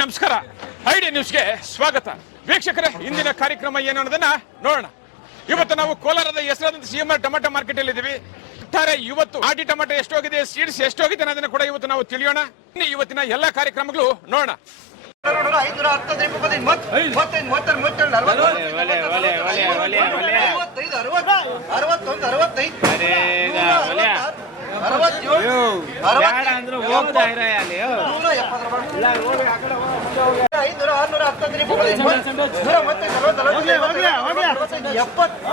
ನಮಸ್ಕಾರ ಐಡಿಯಾ ನ್ಯೂಸ್ಗೆ ಸ್ವಾಗತ ವೀಕ್ಷಕರೇ ಇಂದಿನ ಕಾರ್ಯಕ್ರಮ ಏನು ಅನ್ನೋದನ್ನ ನೋಡೋಣ ಇವತ್ತು ನಾವು ಕೋಲಾರದ ಹೆಸರಾದಂತ ಸಿಎಂಆರ್ ಟೊಮೆಟೊ ಮಾರ್ಕೆಟ್ ಅಲ್ಲಿ ಇದ್ದೀವಿ ಒಟ್ಟಾರೆ ಇವತ್ತು ಆಟಿ ಟೊಮೆಟೊ ಎಷ್ಟೋಗಿದೆ ಸೀಡ್ಸ್ ಎಷ್ಟೋಗಿದೆ ಅನ್ನೋದನ್ನ ಕೂಡ ಇವತ್ತು ನಾವು ತಿಳಿಯೋಣ ಇವತ್ತಿನ ಎಲ್ಲಾ ಕಾರ್ಯಕ್ರಮಗಳು ನೋಡೋಣ ಅರವತ್ತೇಳು ಅರವತ್ತೇಳು ಅರವತ್ತು ಹೋಗ್ತಾ ಇರ ಐನೂರ ಆರ್ನೂರ ಹತ್ತೊಂದು ನೂರ ನಲವತ್ತು ನಲವತ್ತೈದು ಎಪ್ಪತ್ತು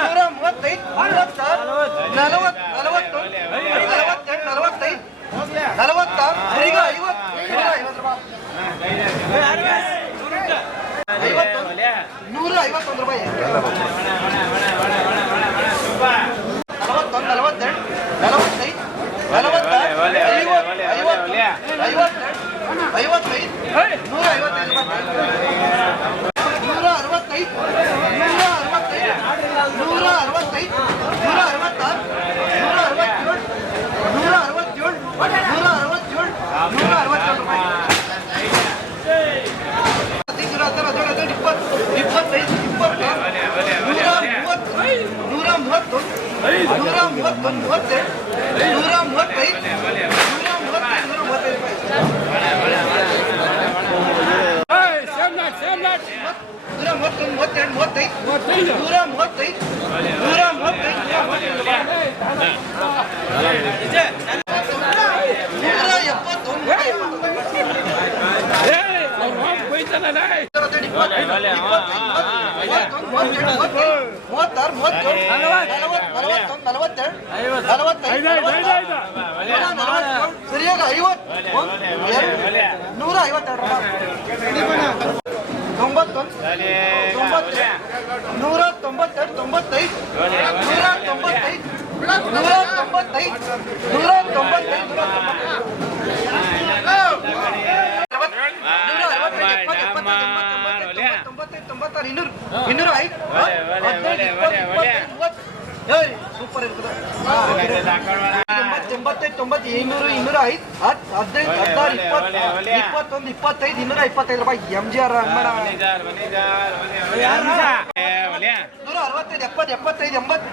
ನೂರ ಮೂವತ್ತೈದು ನಲವತ್ತಾರು ನಲವತ್ತು ನಲವತ್ತೊಂದು ನಲವತ್ತೆಂಟು ನಲವತ್ತೈದು ಐವತ್ತು. ನೂರ ಐವತ್ತೊಂದು ರೂಪಾಯಿ ನಲವತ್ತೊಂದು ನಲವತ್ತೆಂಟು ನಲವತ್ತೈದು ನಲವತ್ತಾರು ಐವತ್ತು ಐವತ್ತು ಐವತ್ತೆಂಟು ಐವತ್ತೈದು ನೂರ ಐವತ್ತೈದು ರೂಪಾಯಿ ನೂರ ಅರವತ್ತೈದು ನೂರ ಅರವತ್ತೈದು ನೂರ ಅರವತ್ತೈದು ನೂರ ಅರವತ್ತಾರು ನೂರ ಅರವತ್ತೇಳು ನೂರ ಅರವತ್ತೇಳು ನೂರ ಅರವತ್ತೇಳು ನೂರ ಅರವತ್ತೇಳು ರೂಪಾಯಿ ಹದಿನೈದು ಹದಿನಾರು ಹದಿನೇಳು ಹದಿನೆಂಟು ಇಪ್ಪತ್ತು ಇಪ್ಪತ್ತೈದು ಇಪ್ಪತ್ತಾರು ನೂರ ಮೂವತ್ತು ನೂರ ಮೂವತ್ತೊಂದು ಮೂವತ್ತೆರಡು ನೂರ ಮೂವತ್ತೈದು ನೂರ ಮೂವತ್ತೈದು ನೂರ ಮೂವತ್ತೈದು ರೂಪಾಯಿ ನೂರ ಮೂವತ್ತೊಂದು ಮೂವತ್ತೆರಡು ಮೂವತ್ತೈದು ನೂರ ಮೂವತ್ತೈದು ನೂರ ಮೂವತ್ತೈದು ನೂರ ಎಪ್ಪತ್ತೊಂದು ಮೂವತ್ತಾರು ಮೂವತ್ತೇಳು ನಲವತ್ತು ನಲವತ್ತೆರಡು ನಲವತ್ತೈದು ಸರಿಯಾಗಿ ಐವತ್ತು. ನೂರ ಐವತ್ತೆರಡು ತೊಂಬತ್ತೊಂದು ನೂರ ತೊಂಬತ್ತೆರಡು ತೊಂಬತ್ತೈದು ನೂರ ತೊಂಬತ್ತೈದು ನೂರ ತೊಂಬತ್ತೈದು ನೂರ ತೊಂಬತ್ತೈದು ತೊಂಬತ್ತಾರು ಇನ್ನೂರು ಇನ್ನೂರು ಐದು ಹದಿನೈದು ಸೂಪರ್ ಇರ್ತದೆ ಎಂಬತ್ತೈದು ತೊಂಬತ್ತು ಇನ್ನೂರು ಇನ್ನೂರ ಐದು ಹತ್ತು ಹದಿನೈದು ಹದಿನಾರು ಇಪ್ಪತ್ತು ಇಪ್ಪತ್ತೊಂದು ಇಪ್ಪತ್ತೈದು ಇನ್ನೂರ ಇಪ್ಪತ್ತೈದು ರೂಪಾಯಿ ಎಂ ಜಿ ಆರ್ ನೂರ ಅರವತ್ತೈದು ಎಪ್ಪತ್ತು ಎಪ್ಪತ್ತೈದು ಎಂಬತ್ತು.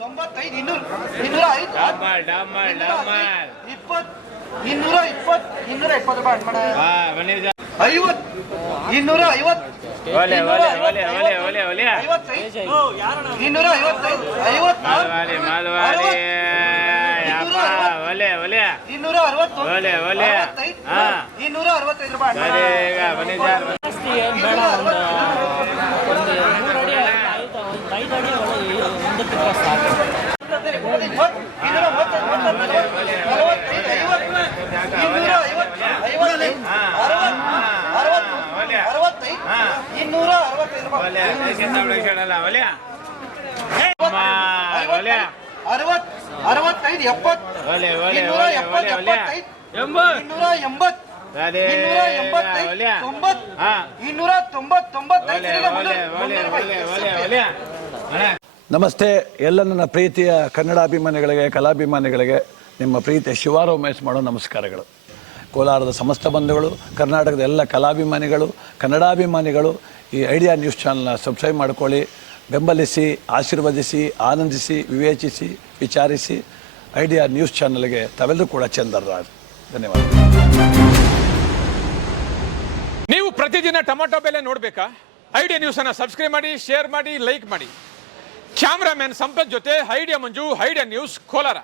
ತೊಂಬತ್ತೈದು ಇನ್ನೂರು ಇನ್ನೂರ ಐದು ಇಪ್ಪತ್ತು ಇನ್ನೂರ ಇಪ್ಪತ್ತು ಇನ್ನೂರ ಇಪ್ಪತ್ತು ರೂಪಾಯಿ ಐವತ್ತು ಇನ್ನೂರ ಐವತ್ತು ಐವತ್ತೈದು ಇನ್ನೂರ ಐವತ್ತೈದು ಒಲೆ ಇನ್ನೂರ ಅರವತ್ತೈದು ಇನ್ನೂರ ಅರವತ್ತೈದು ರೂಪಾಯಿ ಸರಿ ಅರವತ್ತೈದು ಎಪ್ಪತ್ತು ಇನ್ನೂರ ಎಪ್ಪತ್ತು ಎಪ್ಪತ್ತೈದು ಇನ್ನೂರ ಎಂಬತ್ತು. ಇನ್ನೂರ ಎಂಬತ್ತೈದು ತೊಂಬತ್ತು. ಇನ್ನೂರ ನಮಸ್ತೆ ಎಲ್ಲ ನನ್ನ ಪ್ರೀತಿಯ ಕನ್ನಡಾಭಿಮಾನಿಗಳಿಗೆ ಕಲಾಭಿಮಾನಿಗಳಿಗೆ ನಿಮ್ಮ ಪ್ರೀತಿಯ ಶಿವಾರ ಉಮೇಶ್ ಮಾಡೋ ನಮಸ್ಕಾರಗಳು. ಕೋಲಾರದ ಸಮಸ್ತ ಬಂಧುಗಳು, ಕರ್ನಾಟಕದ ಎಲ್ಲ ಕಲಾಭಿಮಾನಿಗಳು, ಕನ್ನಡಾಭಿಮಾನಿಗಳು ಈ ಐಡಿಯಾ ನ್ಯೂಸ್ ಚಾನಲ್ನ ಸಬ್ಸ್ಕ್ರೈಬ್ ಮಾಡ್ಕೊಳ್ಳಿ. ಬೆಂಬಲಿಸಿ, ಆಶೀರ್ವದಿಸಿ, ಆನಂದಿಸಿ, ವಿವೇಚಿಸಿ, ವಿಚಾರಿಸಿ ಐಡಿಯಾ ನ್ಯೂಸ್ ಚಾನಲ್ಗೆ ತಾವೆಲ್ಲರೂ ಕೂಡ ಚಂದರ್ರಾಜ್ ಧನ್ಯವಾದ. ನೀವು ಪ್ರತಿದಿನ ಟೊಮೆಟೊ ಬೆಲೆ ನೋಡಬೇಕಾ? ಐಡಿಯಾ ನ್ಯೂಸ್ ಅನ್ನ ಸಬ್ಸ್ಕ್ರೈಬ್ ಮಾಡಿ, ಶೇರ್ ಮಾಡಿ, ಲೈಕ್ ಮಾಡಿ. ಕ್ಯಾಮ್ರಾಮನ್ ಸಂಪತ್ ಜೊತೆ, Idea Manju, Idea News Kolar.